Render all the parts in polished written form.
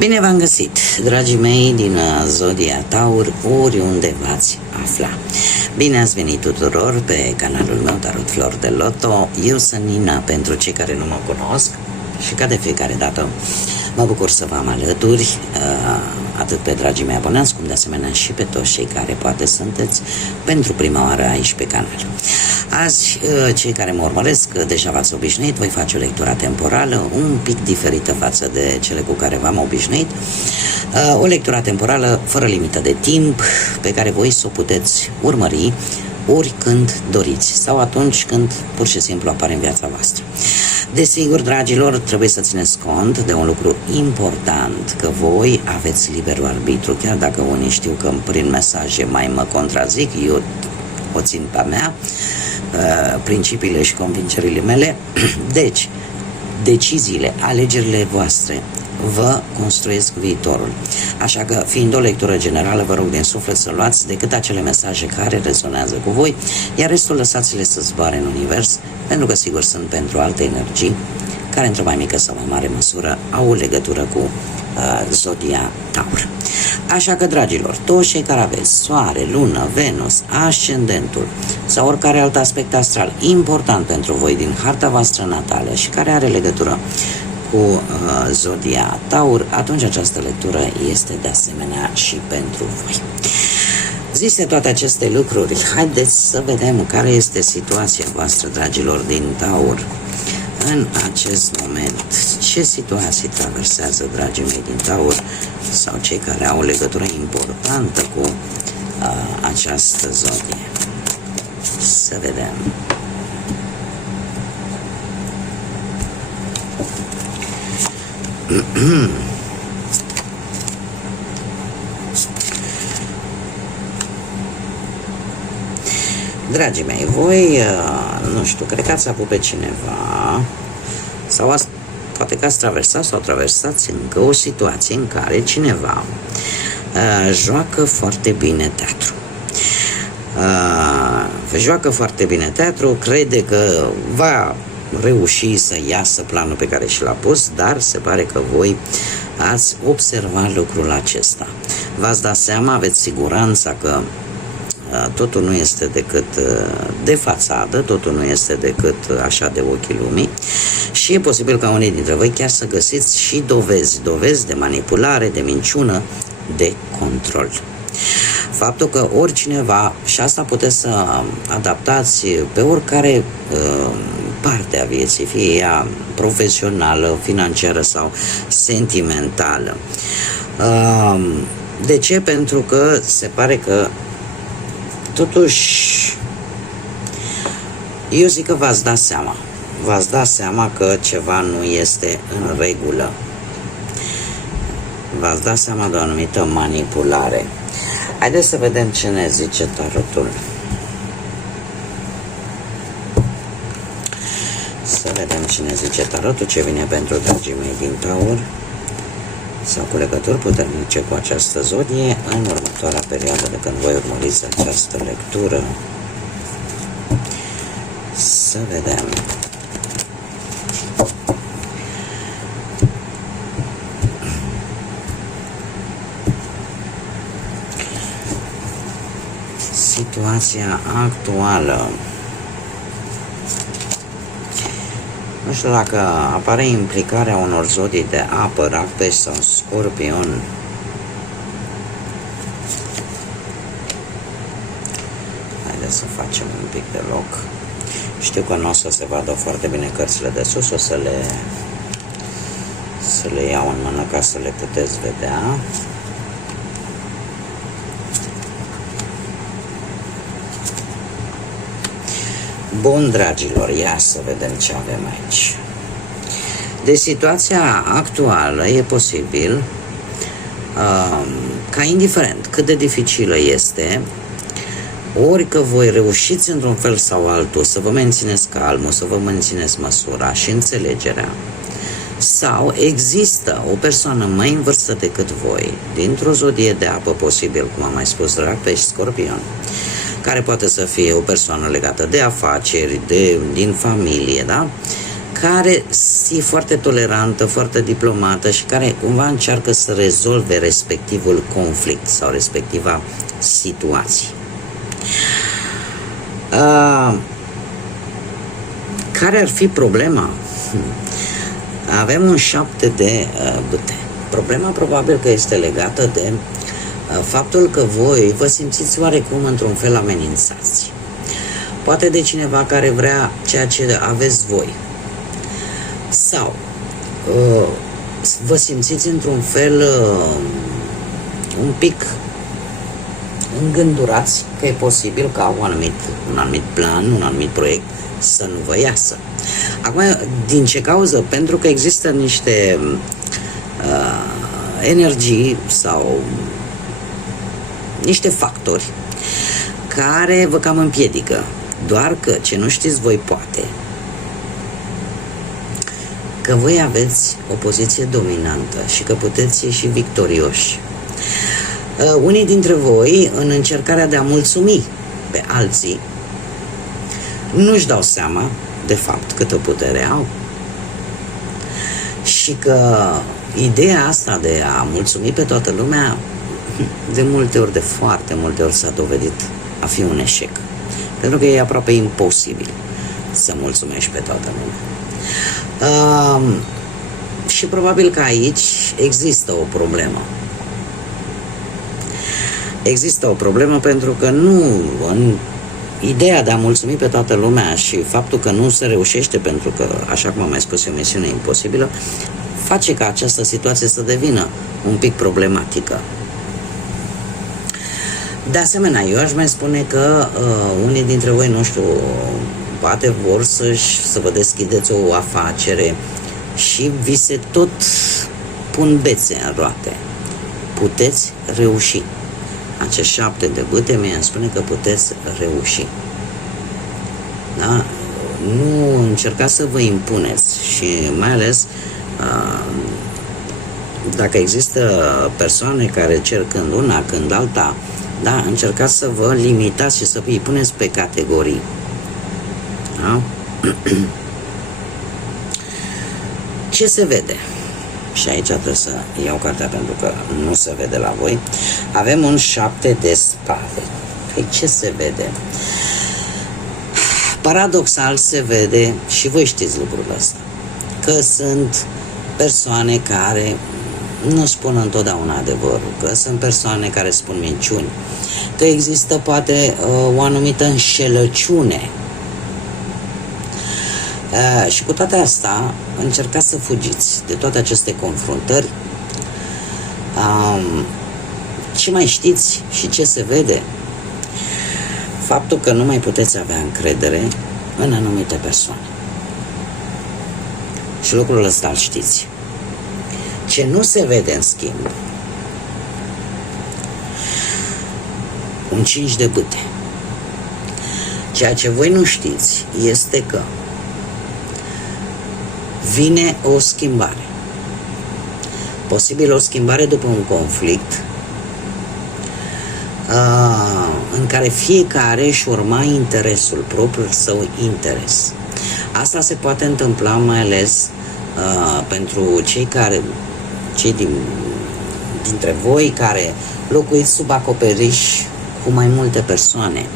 Bine v-am găsit, dragii mei din Zodia Taur, oriunde v-ați afla. Bine ați venit tuturor pe canalul meu Tarot Flor de Loto. Eu sunt Nina, pentru cei care nu mă cunosc, și ca de fiecare dată mă bucur să vă am alături, atât pe dragii mei abonați, cum de asemenea și pe toți cei care poate sunteți pentru prima oară aici pe canal. Azi, cei care mă urmăresc, deja v-ați obișnuit, voi face o lectură temporală un pic diferită față de cele cu care v-am obișnuit. O lectură temporală fără limită de timp, pe care voi să o puteți urmări oricând doriți sau atunci când pur și simplu apare în viața voastră. Desigur, dragilor, trebuie să țineți cont de un lucru important, că voi aveți liberul arbitru, chiar dacă unii știu că prin mesaje mai mă contrazic, eu o țin pe mea, principiile și convingerile mele. Deci, deciziile, alegerile voastre vă construiesc viitorul. Așa că, fiind o lectură generală, vă rog din suflet să luați decât acele mesaje care rezonează cu voi, iar restul lăsați-le să zboare în univers, pentru că sigur sunt pentru alte energii care într-o mai mică sau mai mare măsură au o legătură cu Zodia Taur. Așa că, dragilor, toți cei care aveți Soare, Lună, Venus, Ascendentul sau oricare alt aspect astral important pentru voi din harta voastră natală și care are legătură cu Zodia Taur, atunci această lectură este de asemenea și pentru voi. Zise toate aceste lucruri, haideți să vedem care este situația voastră, dragilor din Taur, în acest moment. Ce situații traversează, dragii mei din Taur, sau cei care au o legătură importantă cu această zodie. Să vedem. Dragii mei, voi, nu știu, cred că ați avut pe cineva sau poate că ați traversat sau traversați încă o situație în care cineva joacă foarte bine teatru. Joacă foarte bine teatru, crede că va reuși să iasă planul pe care și l-a pus, dar se pare că voi ați observat lucrul acesta. V-ați dat seama, aveți siguranța că totul nu este decât de fațadă, totul nu este decât așa de ochii lumii și e posibil ca unii dintre voi chiar să găsiți și dovezi de manipulare, de minciună, de control. Faptul că oricineva, și asta puteți să adaptați pe oricare parte a vieții, fie ea profesională, financiară sau sentimentală. De ce? Pentru că se pare că totuși, eu zic că v-ați dat seama că ceva nu este în regulă. V-ați dat seama de o anumită manipulare. Haideți să vedem ce ne zice tarotul. Să vedem ce ne zice tarotul, ce vine pentru dragii mei din Taur sau cu legături puternice cu această zodie în următoarea perioadă de când voi urmăriți această lectură. Să vedem. Situația actuală. Nu știu dacă apare implicarea unor zodii de apă, Rac, Pești sau Scorpion. Haideți să facem un pic de loc. Știu că nu o să se vadă foarte bine cărțile de sus, o să le iau în mână ca să le puteți vedea. Bun, dragilor, ia să vedem ce avem aici. De situația actuală e posibil ca, indiferent cât de dificilă este, ori că voi reușiți într-un fel sau altul să vă mențineți calmul, să vă mențineți măsura și înțelegerea, sau există o persoană mai în vârstă decât voi, dintr-o zodie de apă posibil, cum am mai spus, Rac, Pești, Scorpion, care poate să fie o persoană legată de afaceri, din familie, da? care e foarte tolerantă, foarte diplomată și care cumva încearcă să rezolve respectivul conflict sau respectiva situație. Care ar fi problema? Avem un 7 de bâte. Problema probabil că este legată de faptul că voi vă simțiți oarecum într-un fel amenințați. Poate de cineva care vrea ceea ce aveți voi. Sau vă simțiți într-un fel un pic îngândurați că e posibil ca un anumit plan, un anumit proiect să nu vă iasă. Acum, din ce cauză? Pentru că există niște energii sau niște factori care vă cam împiedică. Doar că ce nu știți voi poate că voi aveți o poziție dominantă și că puteți ieși victorioși. Unii dintre voi, în încercarea de a mulțumi pe alții, nu-și dau seama de fapt câtă putere au. Și că ideea asta de a mulțumi pe toată lumea, de multe ori, de foarte multe ori s-a dovedit a fi un eșec. Pentru că e aproape imposibil să mulțumești pe toată lumea. Și probabil că aici există o problemă. Există o problemă pentru că nu, în ideea de a mulțumi pe toată lumea și faptul că nu se reușește pentru că, așa cum am mai spus, e o misiune imposibilă, face ca această situație să devină un pic problematică. De asemenea, eu aș mai spune că unii dintre voi, nu știu, poate vor să vă deschideți o afacere și vi se tot pun bețe în roate. Puteți reuși. Acești 7 de bâte mi-e spune că puteți reuși. Da? Nu încercați să vă impuneți și mai ales dacă există persoane care cer când una, când alta, da, încercați să vă limitați și să îi puneți pe categorii. Da? Ce se vede? Și aici trebuie să iau cartea pentru că nu se vede la voi. Avem un 7 de spade. Păi ce se vede? Paradoxal se vede, și voi știți lucrul ăsta, că sunt persoane care nu spun întotdeauna adevărul, că sunt persoane care spun minciuni, că există poate o anumită înșelăciune. Și cu toate astea, încercați să fugiți de toate aceste confruntări. Ce mai știți și ce se vede? Faptul că nu mai puteți avea încredere în anumite persoane. Și lucrul ăsta îl știți. Ce nu se vede, în schimb, un 5 de bâte. Ceea ce voi nu știți este că vine o schimbare. Posibil o schimbare după un conflict în care fiecare își urma interesul, propriul său interes. Asta se poate întâmpla mai ales pentru cei dintre voi care locuiți sub acoperiș cu mai multe persoane.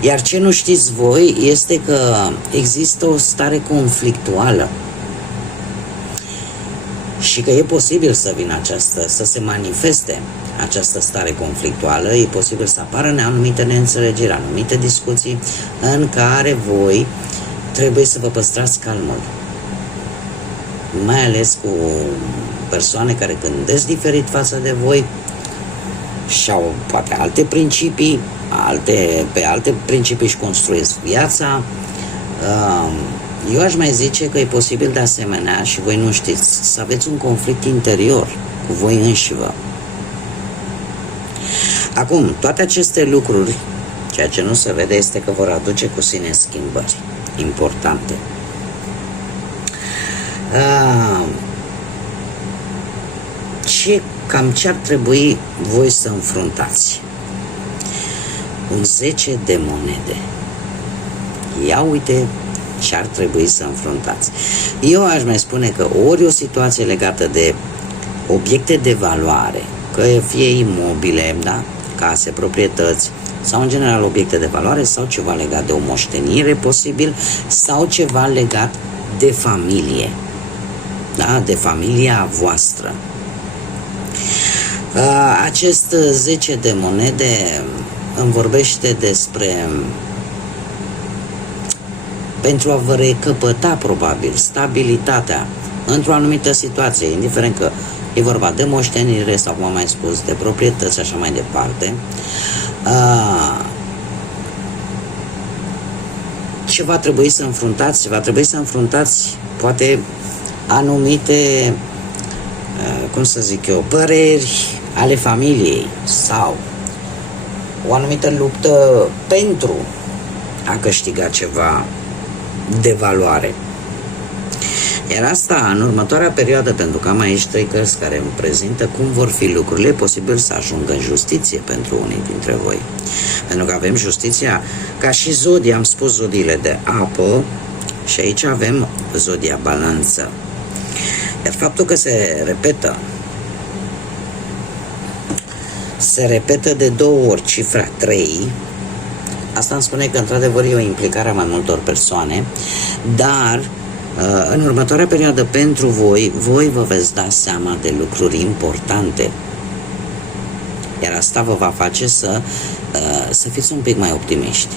Iar ce nu știți voi este că există o stare conflictuală și că e posibil să vină să se manifeste această stare conflictuală, e posibil să apară anumite neînțelegeri, anumite discuții în care voi trebuie să vă păstrați calmul. Mai ales cu persoane care gândesc diferit față de voi și au poate alte principii, pe alte principii își construiesc viața. Eu aș mai zice că e posibil de asemenea, și voi nu știți, să aveți un conflict interior cu voi înșivă. Acum, toate aceste lucruri, ceea ce nu se vede este că vor aduce cu sine schimbări importante. Cam ce ar trebui voi să înfruntați? Un 10 de monede. Ia uite ce ar trebui să înfruntați. Eu aș mai spune că ori o situație legată de obiecte de valoare, că fie imobile, da? Case, proprietăți, sau în general obiecte de valoare, sau ceva legat de o moștenire posibil, sau ceva legat de familie, da? De familia voastră. Acest 10 de monede îmi vorbește despre pentru a vă recăpăta probabil stabilitatea într-o anumită situație, indiferent că e vorba de moștenire sau, cum am mai spus, de proprietăți și așa mai departe. Ce va trebui să înfruntați? Va trebui să înfruntați poate anumite, cum să zic eu, păreri ale familiei sau o anumită luptă pentru a câștiga ceva de valoare. Iar asta în următoarea perioadă, pentru că am aici 3 cărți care îmi prezintă cum vor fi lucrurile, e posibil să ajungă în justiție pentru unii dintre voi. Pentru că avem justiția ca și zodii, am spus zodiile de apă și aici avem zodia balanță. Iar faptul că se repetă de 2 ori cifra 3, asta îmi spune că într-adevăr e o implicare a mai multor persoane, dar în următoarea perioadă pentru voi vă veți da seama de lucruri importante. Iar asta vă va face să fiți un pic mai optimiști.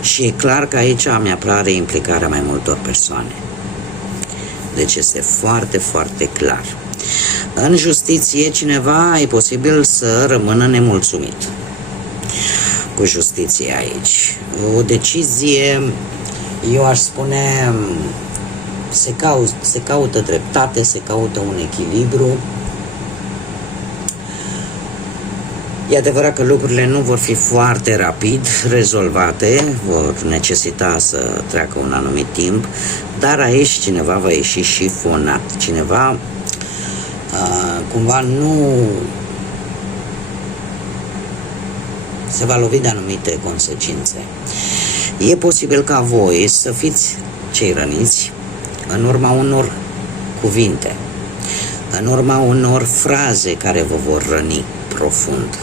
Și e clar că aici mi-apare implicarea mai multor persoane. Deci este foarte, foarte clar. În justiție, cineva e posibil să rămână nemulțumit cu justiția aici. O decizie, eu aș spune, se caută dreptate, se caută un echilibru. E adevărat că lucrurile nu vor fi foarte rapid rezolvate, vor necesita să treacă un anumit timp, dar aici cineva va ieși șifonat, cineva cumva nu se va lovi de anumite consecințe. E posibil ca voi să fiți cei răniți în urma unor cuvinte, în urma unor fraze care vă vor răni profund,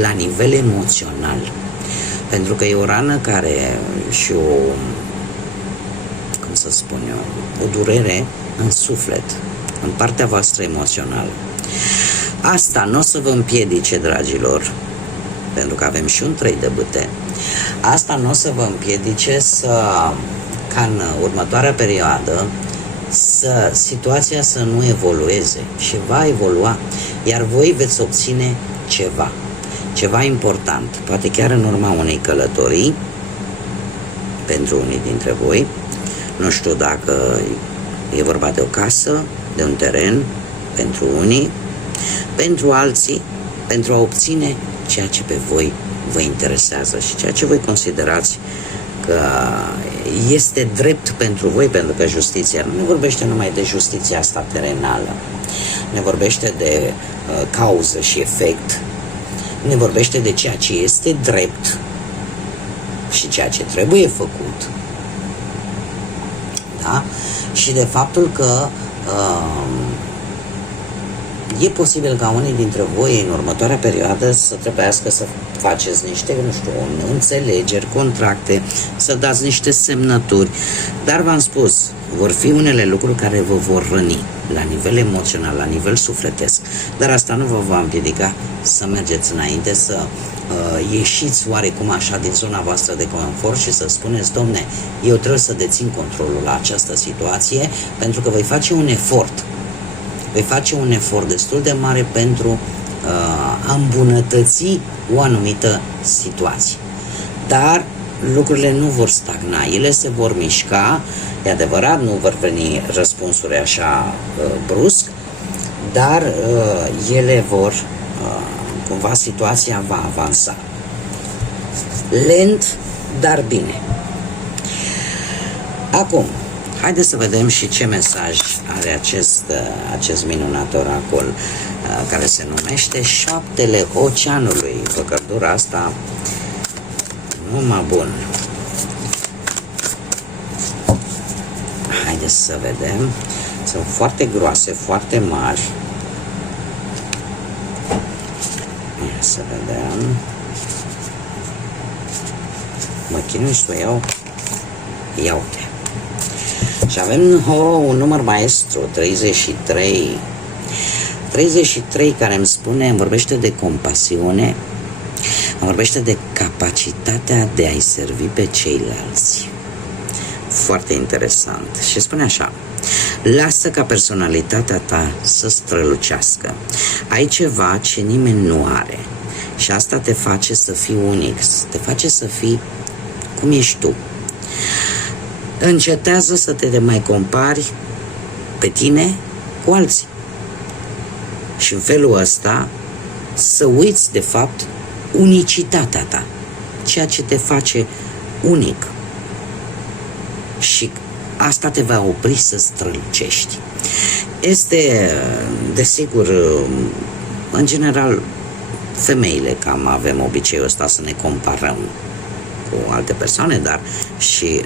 la nivel emoțional. Pentru că e o rană care și o, cum să spun eu, o durere în suflet, în partea voastră emoțională. Asta nu o să vă împiedice, dragilor, pentru că avem și un 3 de bâte, asta nu o să vă împiedice ca în următoarea perioadă situația să nu evolueze și va evolua, iar voi veți obține ceva important, poate chiar în urma unei călătorii pentru unii dintre voi. Nu știu dacă e vorba de o casă, de un teren, pentru unii, pentru alții, pentru a obține ceea ce pe voi vă interesează și ceea ce voi considerați că este drept pentru voi, pentru că justiția nu ne vorbește numai de justiția asta terenală, ne vorbește de cauză și efect, ne vorbește de ceea ce este drept și ceea ce trebuie făcut, da? Și de faptul că e posibil ca unii dintre voi în următoarea perioadă să trebuiască să faceți niște, nu știu, înțelegeri, contracte, să dați niște semnături, dar v-am spus, vor fi unele lucruri care vă vor răni la nivel emoțional, la nivel sufletesc, dar asta nu vă va împiedica să mergeți înainte, să ieșiți oarecum așa din zona voastră de confort și să spuneți: domne, eu trebuie să dețin controlul la această situație, pentru că voi face un efort. Vei face un efort destul de mare pentru a îmbunătăți o anumită situație. Dar lucrurile nu vor stagna, ele se vor mișca, e adevărat, nu vor veni răspunsuri așa brusc, dar ele vor, cumva situația va avansa. Lent, dar bine. Acum, haideți să vedem și ce mesaj are acest minunat oracol care se numește Șaptele Oceanului. Păcăldura asta numai bun. Haideți să vedem. Sunt foarte groase, foarte mari. Ia să vedem. Mă chinui să o iau. Ia uite. Și avem un număr maestru, 33. 33 care îmi spune, îmi vorbește de compasiune, îmi vorbește de capacitatea de a-i servi pe ceilalți. Foarte interesant. Și spune așa: lasă ca personalitatea ta să strălucească. Ai ceva ce nimeni nu are și asta te face să fii unic, te face să fii cum ești tu. Încetează să te mai compari pe tine cu alții. Și în felul ăsta să uiți de fapt unicitatea ta, ceea ce te face unic. Și asta te va opri să strălucești. Este, desigur, în general, femeile cam avem obiceiul ăsta să ne comparăm cu alte persoane, dar și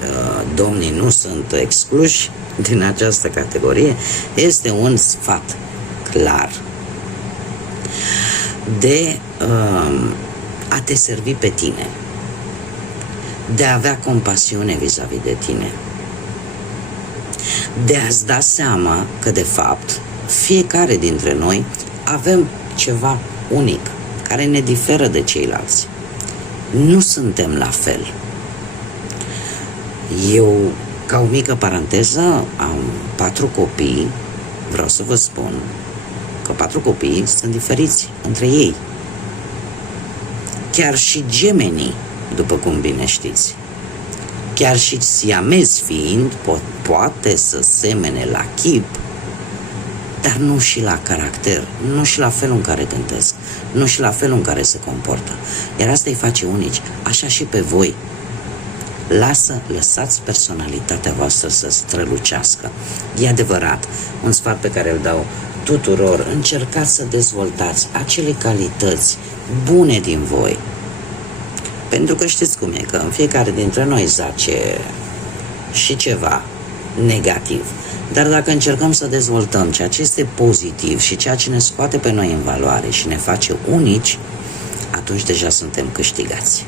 domnii nu sunt excluși din această categorie. Este un sfat clar de a te servi pe tine, de a avea compasiune vis-a-vis de tine, de a-ți da seama că de fapt fiecare dintre noi avem ceva unic care ne diferă de ceilalți. Nu suntem la fel. Eu, ca o mică paranteză, am 4 copii. Vreau să vă spun că 4 copii sunt diferiți între ei. Chiar și gemenii, după cum bine știți, chiar și siamezi fiind, poate să semene la chip, dar nu și la caracter, nu și la felul în care gândesc, nu și la felul în care se comportă. Iar asta îi face unici. Așa și pe voi. Lăsați personalitatea voastră să strălucească. E adevărat, un sfat pe care îl dau tuturor: încercați să dezvoltați acele calități bune din voi. Pentru că știți cum e, că în fiecare dintre noi zace și ceva negativ. Dar dacă încercăm să dezvoltăm ceea ce este pozitiv și ceea ce ne scoate pe noi în valoare și ne face unici, atunci deja suntem câștigați.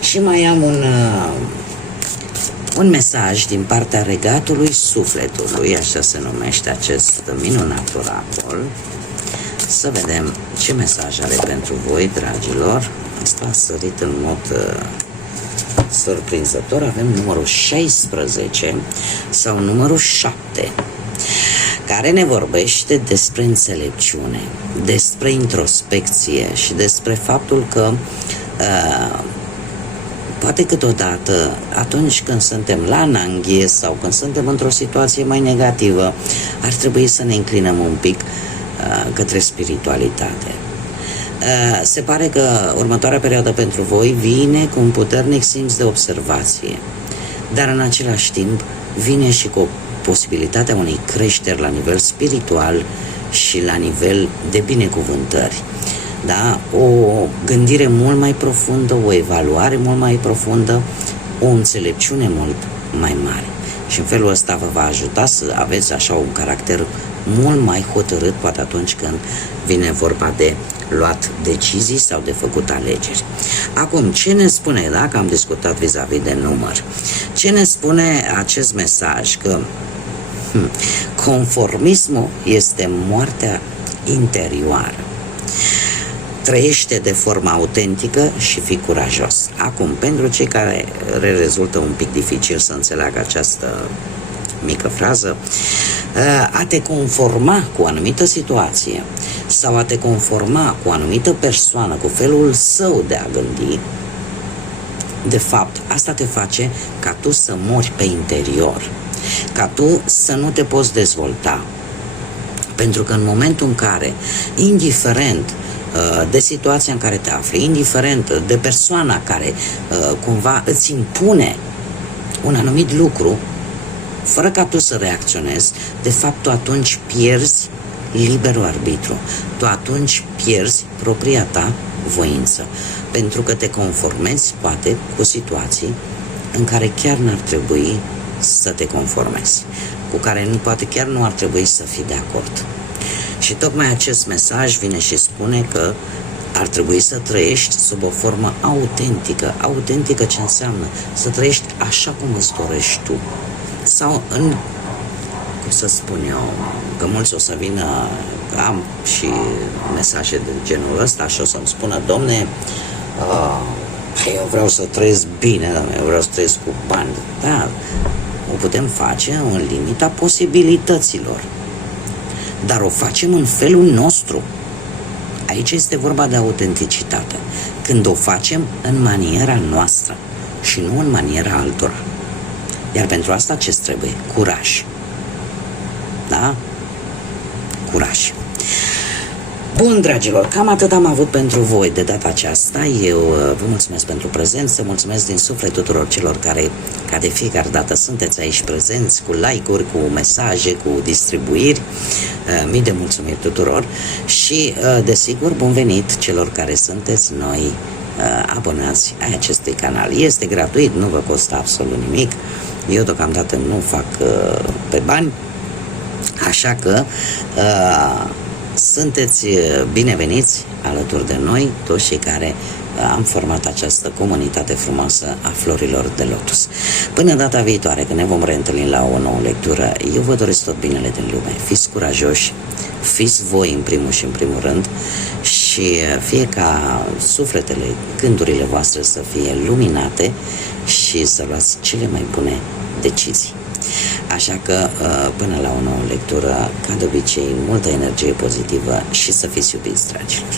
Și mai am un mesaj din partea Regatului Sufletului, așa se numește acest minunat oracol. Să vedem ce mesaj are pentru voi, dragilor. Asta a sărit în mod surprinzător. Avem numărul 16 sau numărul 7, care ne vorbește despre înțelepciune, despre introspecție și despre faptul că poate câteodată, atunci când suntem la nanghie sau când suntem într-o situație mai negativă, ar trebui să ne înclinăm un pic către spiritualitate. Se pare că următoarea perioadă pentru voi vine cu un puternic simț de observație, dar în același timp vine și cu posibilitatea unei creșteri la nivel spiritual și la nivel de binecuvântări. Da? O gândire mult mai profundă, o evaluare mult mai profundă, o înțelepciune mult mai mare. Și în felul ăsta vă va ajuta să aveți așa un caracter mult mai hotărât, poate atunci când vine vorba de luat decizii sau de făcut alegeri. Acum, ce ne spune, dacă am discutat vis-a-vis de număr, ce ne spune acest mesaj? Că conformismul este moartea interioară. Trăiește de forma autentică și fii curajos. Acum, pentru cei care rezultă un pic dificil să înțeleagă această mică frază, a te conforma cu o anumită situație sau a te conforma cu o anumită persoană, cu felul său de a gândi, de fapt, asta te face ca tu să mori pe interior, ca tu să nu te poți dezvolta. Pentru că în momentul în care, indiferent de situația în care te afli, indiferent de persoana care cumva îți impune un anumit lucru, fără ca tu să reacționezi, de fapt tu atunci pierzi liberul arbitru. Tu atunci pierzi propria ta voință, pentru că te conformezi poate cu situații în care chiar n-ar trebui să te conformezi, cu care poate chiar nu ar trebui să fii de acord. Și tocmai acest mesaj vine și spune că ar trebui să trăiești sub o formă autentică. Autentică ce înseamnă? Să trăiești așa cum îți dorești tu. Sau în, cum să spun eu, că mulți o să vină, am și mesaje de genul ăsta și o să-mi spună, domne, eu vreau să trăiesc bine, eu vreau să trăiesc cu bani. Da, o putem face în limita posibilităților, dar o facem în felul nostru. Aici este vorba de autenticitate, când o facem în maniera noastră și nu în maniera altora. Iar pentru asta ce trebuie? Curaj. Da? Curaj. Bun, dragilor, cam atât am avut pentru voi de data aceasta. Eu vă mulțumesc pentru prezență, mulțumesc din suflet tuturor celor care, ca de fiecare dată, sunteți aici prezenți, cu like-uri, cu mesaje, cu distribuiri. Mii de mulțumiri tuturor și, desigur, bun venit celor care sunteți noi abonați ai acestui canal. Este gratuit, nu vă costă absolut nimic. Eu deocamdată nu fac pe bani, așa că sunteți bineveniți alături de noi, toți cei care am format această comunitate frumoasă a florilor de lotus. Până data viitoare, când ne vom reîntâlni la o nouă lectură, eu vă doresc tot binele din lume. Fiți curajoși, fiți voi în primul și în primul rând și fie ca sufletele, gândurile voastre să fie luminate și să luați cele mai bune decizii. Așa că, până la o nouă lectură, ca de obicei, multă energie pozitivă și să fiți iubiți, dragilor!